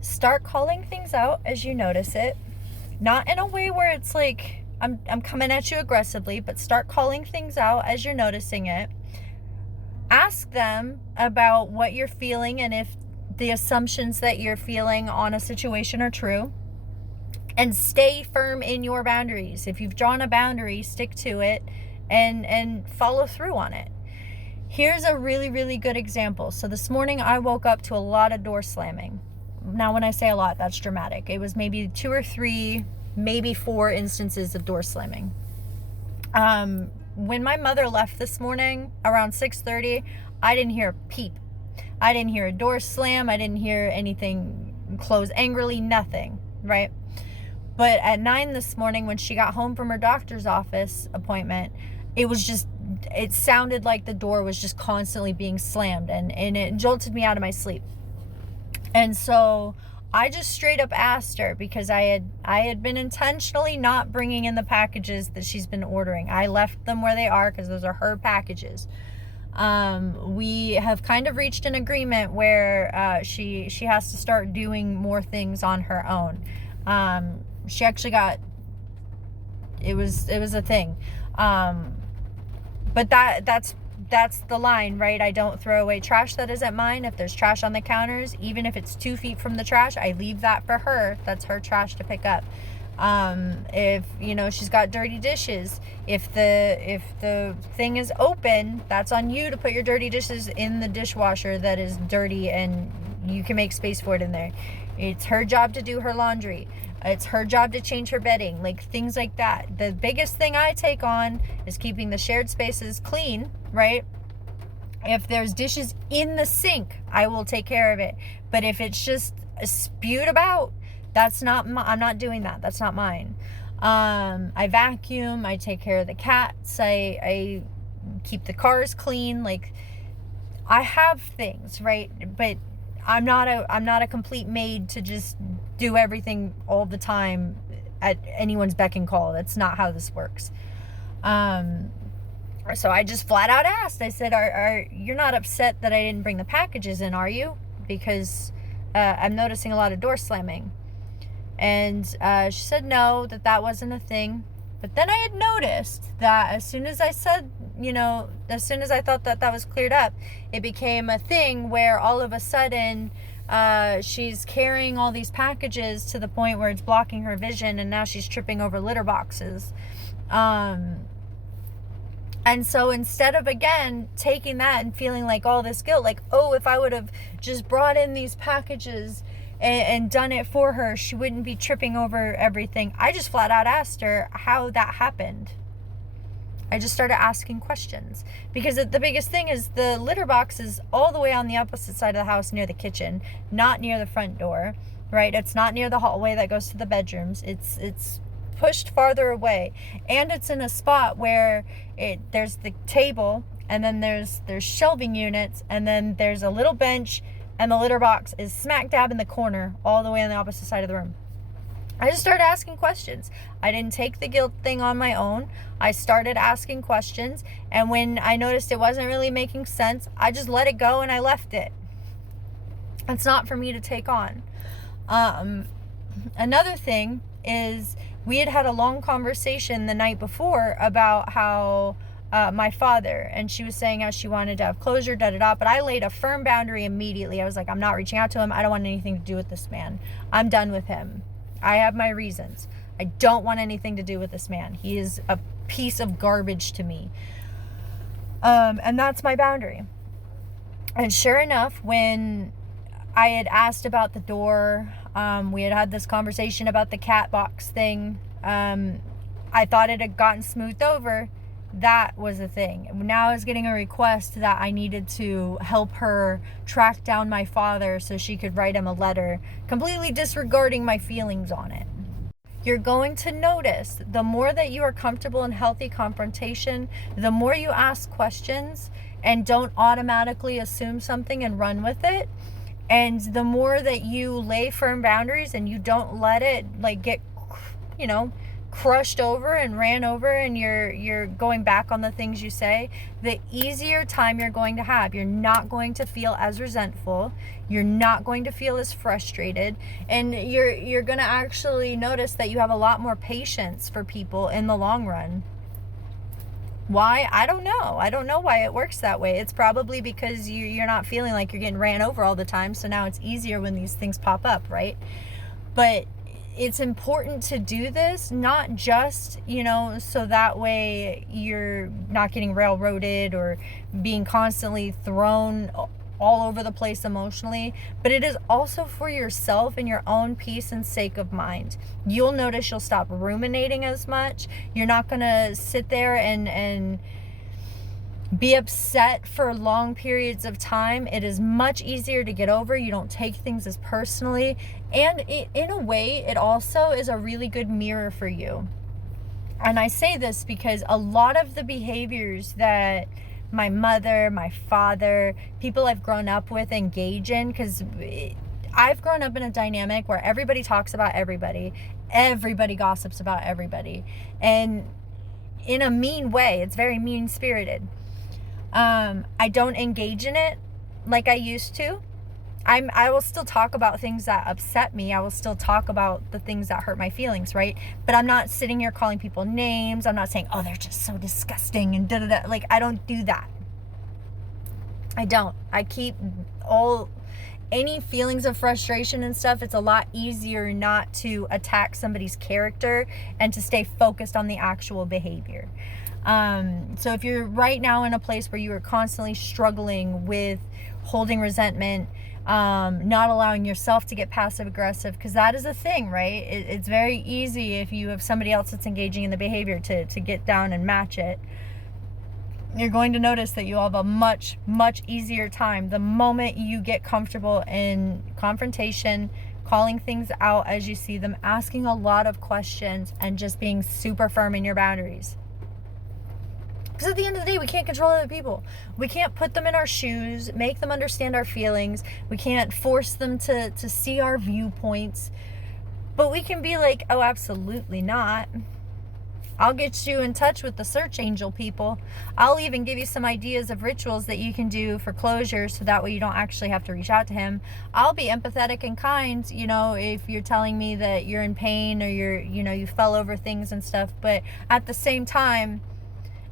Start calling things out as you notice it. Not in a way where it's like I'm coming at you aggressively, but start calling things out as you're noticing it. Ask them about what you're feeling and if the assumptions that you're feeling on a situation are true. And stay firm in your boundaries. If you've drawn a boundary, stick to it and follow through on it. Here's a really, really good example. So this morning I woke up to a lot of door slamming. Now, when I say a lot, that's dramatic. It was maybe 2 or 3, maybe 4 instances of door slamming. When my mother left this morning around 6:30, I didn't hear a peep. I didn't hear a door slam. I didn't hear anything close angrily, nothing, right? But at 9 this morning, when she got home from her doctor's office appointment, it sounded like the door was just constantly being slammed, and it jolted me out of my sleep. And so I just straight up asked her, because I had been intentionally not bringing in the packages that she's been ordering. I left them where they are because those are her packages. We have kind of reached an agreement where she has to start doing more things on her own. She actually it was a thing. But that's the line, right? I don't throw away trash that isn't mine. If there's trash on the counters, even if it's 2 feet from the trash, I leave that for her. That's her trash to pick up. If she's got dirty dishes, if the thing is open, that's on you to put your dirty dishes in the dishwasher that is dirty, and you can make space for it in there. It's her job to do her laundry. It's her job to change her bedding, like things like that. The biggest thing I take on is keeping the shared spaces clean, right? If there's dishes in the sink, I will take care of it. But if it's just spewed about, I'm not doing that. That's not mine. I vacuum, I take care of the cats, I keep the cars clean. Like, I have things, right? But I'm not a complete maid to just do everything all the time at anyone's beck and call. That's not how this works. So I just flat out asked. I said, you're not upset that I didn't bring the packages in, are you? Because I'm noticing a lot of door slamming. And she said no, that wasn't a thing. But then I had noticed that as soon as I said, as soon as I thought that was cleared up, it became a thing where all of a sudden she's carrying all these packages to the point where it's blocking her vision, and now she's tripping over litter boxes. And so instead of, again, taking that and feeling like all this guilt, like, oh, if I would have just brought in these packages and done it for her, she wouldn't be tripping over everything. I just flat out asked her how that happened. I just started asking questions, because the biggest thing is the litter box is all the way on the opposite side of the house, near the kitchen, not near the front door, right? It's not near the hallway that goes to the bedrooms. It's pushed farther away, and it's in a spot where there's the table, and then there's shelving units, and then there's a little bench, and the litter box is smack dab in the corner, all the way on the opposite side of the room. I just started asking questions. I didn't take the guilt thing on my own. I started asking questions, and when I noticed it wasn't really making sense, I just let it go and I left it. It's not for me to take on. Another thing is, we had a long conversation the night before about how my father, and she was saying how she wanted to have closure, but I laid a firm boundary immediately. I was like, I'm not reaching out to him. I don't want anything to do with this man. I'm done with him. I have my reasons. I don't want anything to do with this man. He is a piece of garbage to me. And that's my boundary. And sure enough, when I had asked about the door, we had this conversation about the cat box thing. I thought it had gotten smoothed over. That was the thing. Now I was getting a request that I needed to help her track down my father so she could write him a letter, completely disregarding my feelings on it. You're going to notice the more that you are comfortable in healthy confrontation, the more you ask questions and don't automatically assume something and run with it. And the more that you lay firm boundaries and you don't let it get, crushed over and ran over and you're going back on the things you say, the easier time you're going to have. You're not going to feel as resentful, you're not going to feel as frustrated, and you're going to actually notice that you have a lot more patience for people in the long run. Why? I don't know why it works that way. It's probably because you're not feeling like you're getting ran over all the time, so now it's easier when these things pop up, right? But it's important to do this, not just, so that way you're not getting railroaded or being constantly thrown all over the place emotionally, but it is also for yourself and your own peace and sake of mind. You'll notice you'll stop ruminating as much. You're not going to sit there and be upset for long periods of time. It is much easier to get over. You don't take things as personally. And in a way, it also is a really good mirror for you. And I say this because a lot of the behaviors that my mother, my father, people I've grown up with engage in, because I've grown up in a dynamic where everybody talks about everybody. Everybody gossips about everybody. And in a mean way. It's very mean-spirited. I don't engage in it like I used to. I will still talk about things that upset me. I will still talk about the things that hurt my feelings, right? But I'm not sitting here calling people names. I'm not saying, oh, they're just so disgusting and da-da-da. Like, I don't do that. I don't. I keep any feelings of frustration and stuff. It's a lot easier not to attack somebody's character and to stay focused on the actual behavior. So if you're right now in a place where you are constantly struggling with holding resentment, not allowing yourself to get passive aggressive, because that is a thing, right? It's very easy if you have somebody else that's engaging in the behavior to get down and match it. You're going to notice that you'll have a much, much easier time the moment you get comfortable in confrontation, calling things out as you see them, asking a lot of questions, and just being super firm in your boundaries. Because at the end of the day, we can't control other people. We can't put them in our shoes, make them understand our feelings. We can't force them to see our viewpoints. But we can be like, oh, absolutely not. I'll get you in touch with the search angel people. I'll even give you some ideas of rituals that you can do for closure, so that way you don't actually have to reach out to him. I'll be empathetic and kind, if you're telling me that you're in pain or you fell over things and stuff. But at the same time,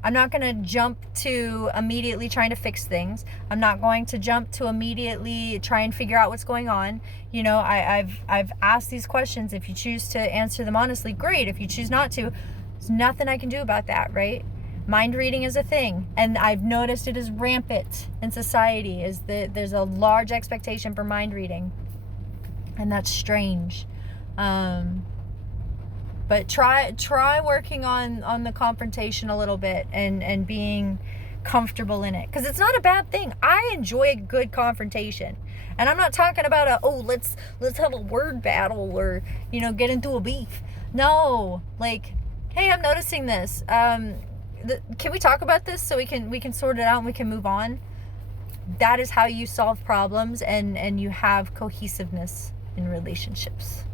I'm not going to jump to immediately trying to fix things. I'm not going to jump to immediately try and figure out what's going on. I've asked these questions. If you choose to answer them honestly, great. If you choose not to, there's nothing I can do about that, right? Mind reading is a thing, and I've noticed it is rampant in society. There's a large expectation for mind reading, and that's strange. But try working on the confrontation a little bit and being comfortable in it, because it's not a bad thing. I enjoy a good confrontation, and I'm not talking about let's have a word battle or get into a beef. No, like, hey, I'm noticing this. Can we talk about this so we can sort it out and we can move on? That is how you solve problems and you have cohesiveness in relationships.